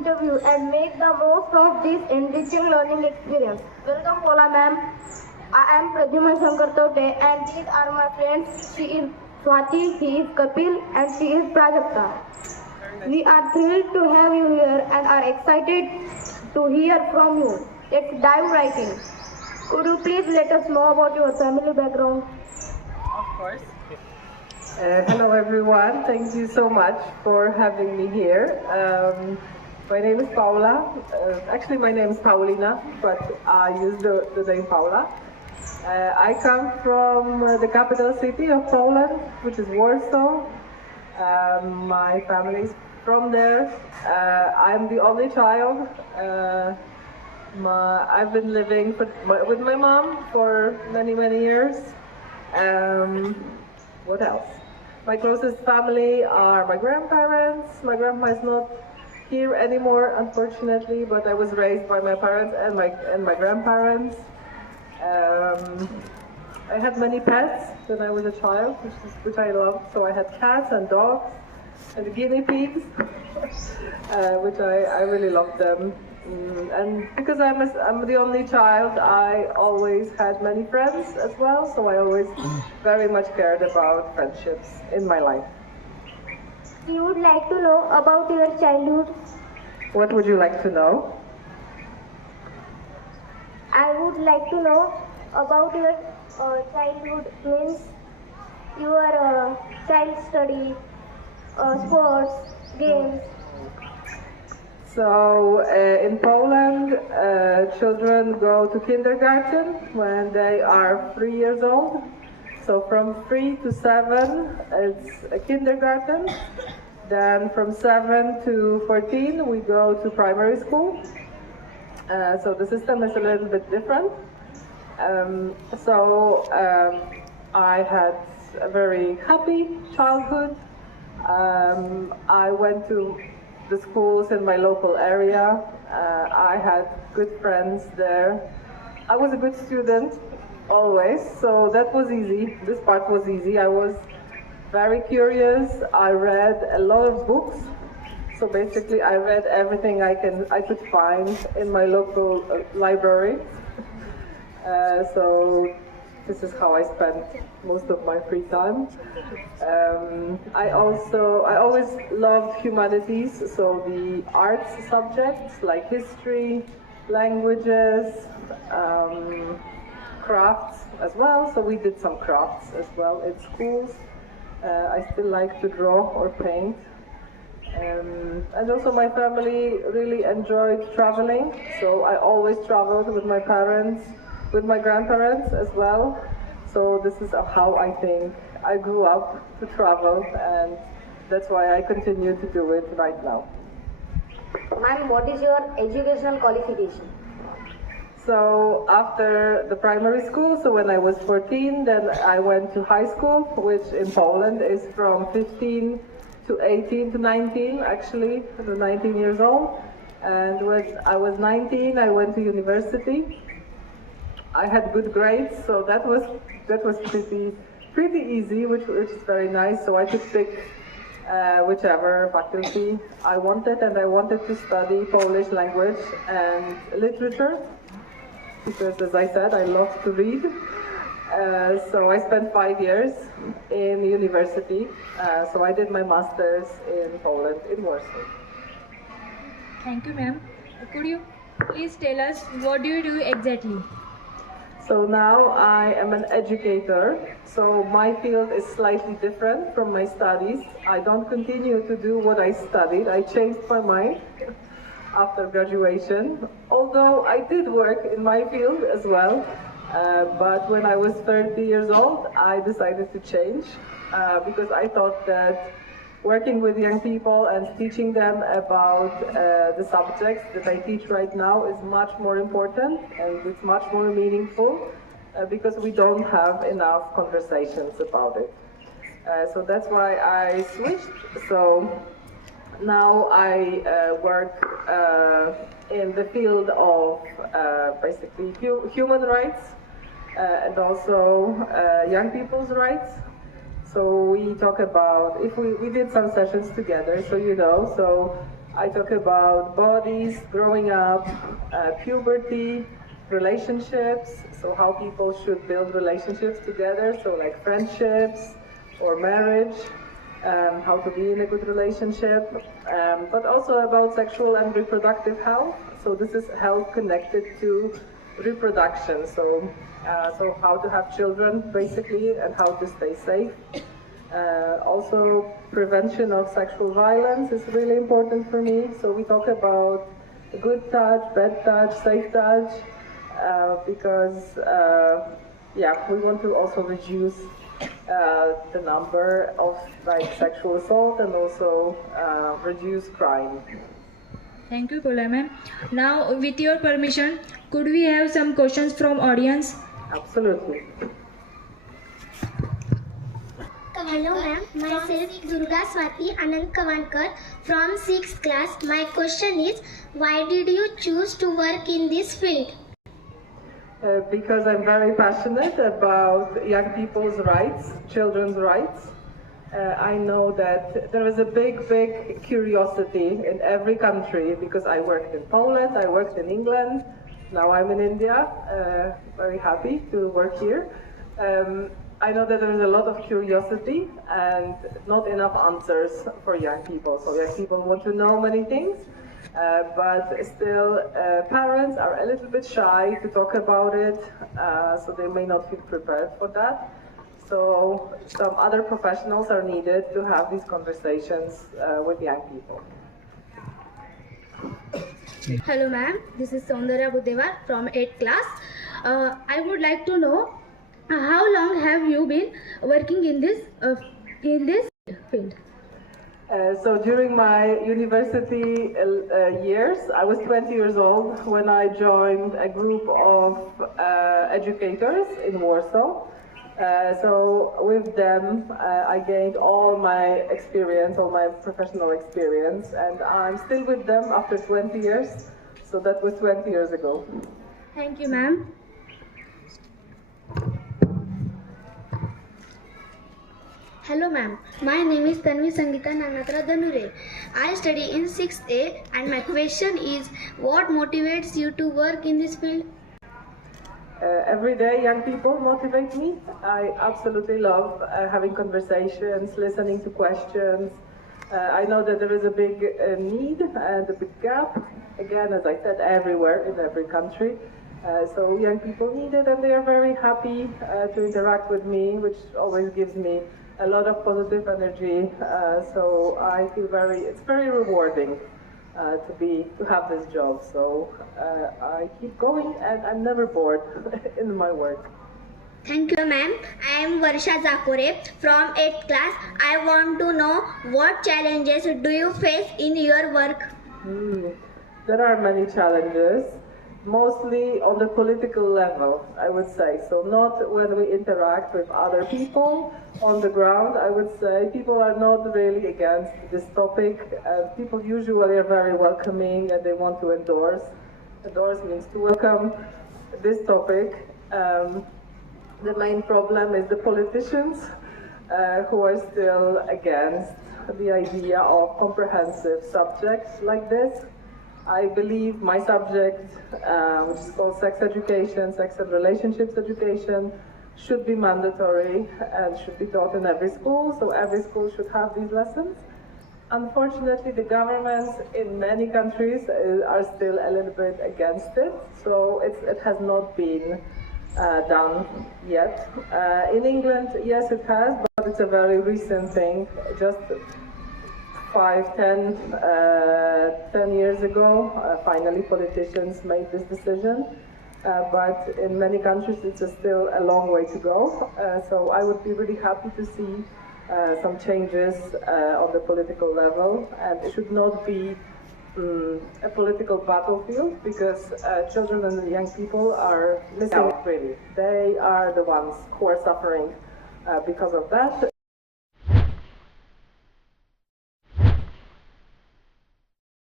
interview and make the most of this enriching learning experience. Welcome, Paula ma'am. I am Pradyuman Shankar Tote and these are my friends. She is Swati, he is Kapil and she is Prajakta. We are thrilled to have you here and are excited to hear from you. Let's dive right in. Could you please let us know about your family background? Of course. Hello everyone, thank you so much for having me here. My name is Paula. Actually my name is Paulina, but I use the name Paula. I come from the capital city of Poland, which is Warsaw. My family is from there. I'm the only child. I've been living with my mom for many years. What else? My closest family are my grandparents. My grandma is not here anymore, unfortunately, but I was raised by my parents and my grandparents. I had many pets when I was a child, which I loved. So I had cats and dogs and guinea pigs, which I really loved them. And because I'm the only child, I always had many friends as well, so I always very much cared about friendships in my life. We would like to know about your childhood. What would you like to know? I would like to know about your childhood, means your child study, sports, games. So in Poland, children go to kindergarten when they are 3 years old. So from 3 to 7, it's a kindergarten. Then from 7 to 14, we go to primary school. So the system is a little bit different. I had a very happy childhood. I went to the schools in my local area. I had good friends there. I was a good student, always, so that was easy. This part was easy. I was very curious. I read a lot of books. So basically, I read everything I could find in my local library. So this is how I spent most of my free time. I always loved humanities, so the arts subjects like history, languages, crafts as well. So we did some crafts as well at schools. I still like to draw or paint. And also my family really enjoyed traveling, so I always traveled with my parents, with my grandparents as well. So this is how I think I grew up to travel, and that's why I continue to do it right now. Ma'am, what is your educational qualification? So after the primary school, so when I was 14, then I went to high school, which in Poland is from 15 to 18 to 19, actually, to 19 years old. And when I was 19, I went to university. I had good grades, so that was pretty easy, which is very nice. So I could pick whichever faculty I wanted, and I wanted to study Polish language and literature, because as I said, I love to read. So I spent 5 years in university. So I did my master's in Poland, in Warsaw. Thank you, ma'am. Could you please tell us what do you do exactly? So now I am an educator. So my field is slightly different from my studies. I don't continue to do what I studied. I changed my mind after graduation, although I did work in my field as well. But when I was 30 years old, I decided to change because I thought that working with young people and teaching them about the subjects that I teach right now is much more important, and it's much more meaningful because we don't have enough conversations about it. So that's why I switched. So now I work in the field of basically human rights and also young people's rights. So we talk about, if we did some sessions together, so you know, so I talk about bodies, growing up, puberty, relationships, so how people should build relationships together, so like friendships or marriage, how to be in a good relationship, but also about sexual and reproductive health. So this is health connected to reproduction, so how to have children basically and how to stay safe. Also, prevention of sexual violence is really important for me. So we talk about good touch, bad touch, safe touch, because we want to also reduce the number of sexual assault and also reduce crime. Thank you, Paula ma'am. Now, with your permission, could we have some questions from audience? Absolutely. Hello ma'am, myself Durga Swati Anand Kavankar from 6th class. My question is, why did you choose to work in this field? Because I'm very passionate about young people's rights, children's rights. I know that there is a big curiosity in every country, because I worked in Poland, I worked in England, now I'm in India, very happy to work here. I know that there is a lot of curiosity and not enough answers for young people. So young people want to know many things, but still parents are a little bit shy to talk about it, so they may not feel prepared for that. So some other professionals are needed to have these conversations with young people. Hello ma'am, this is Saundarya Budeva from 8th class. I would like to know, how long have you been working in this field? So during my university years, I was 20 years old when I joined a group of educators in Warsaw. So with them, I gained all my experience, all my professional experience, and I'm still with them after 20 years. So that was 20 years ago. Thank you ma'am. Hello ma'am, my name is Tanvi Sangita Nanatra Dhanure. I study in 6th A and my question is, what motivates you to work in this field? Every day young people motivate me. I absolutely love having conversations, listening to questions. I know that there is a big need and a big gap, again, as I said, everywhere in every country. So young people need it, and they are very happy to interact with me, which always gives me a lot of positive energy. So I feel it's very rewarding to have this job. So I keep going, and I'm never bored in my work. Thank you ma'am. I am Varsha Zakore from 8th class. I want to know, what challenges do you face in your work? There are many challenges, mostly on the political level, I would say. So not when we interact with other people on the ground, I would say. People are not really against this topic. People usually are very welcoming and they want to endorse. Endorse means to welcome this topic. The main problem is the politicians who are still against the idea of comprehensive subjects like this. I believe my subject, which is called sex education, sex and relationships education, should be mandatory and should be taught in every school, so every school should have these lessons. Unfortunately, the governments in many countries are still a little bit against it, so it has not been done yet. In England, yes, it has, but it's a very recent thing, just 10 years ago, finally politicians made this decision, but in many countries it's still a long way to go. So I would be really happy to see some changes on the political level, and it should not be a political battlefield, because children and young people are missing out, really. They are the ones who are suffering because of that.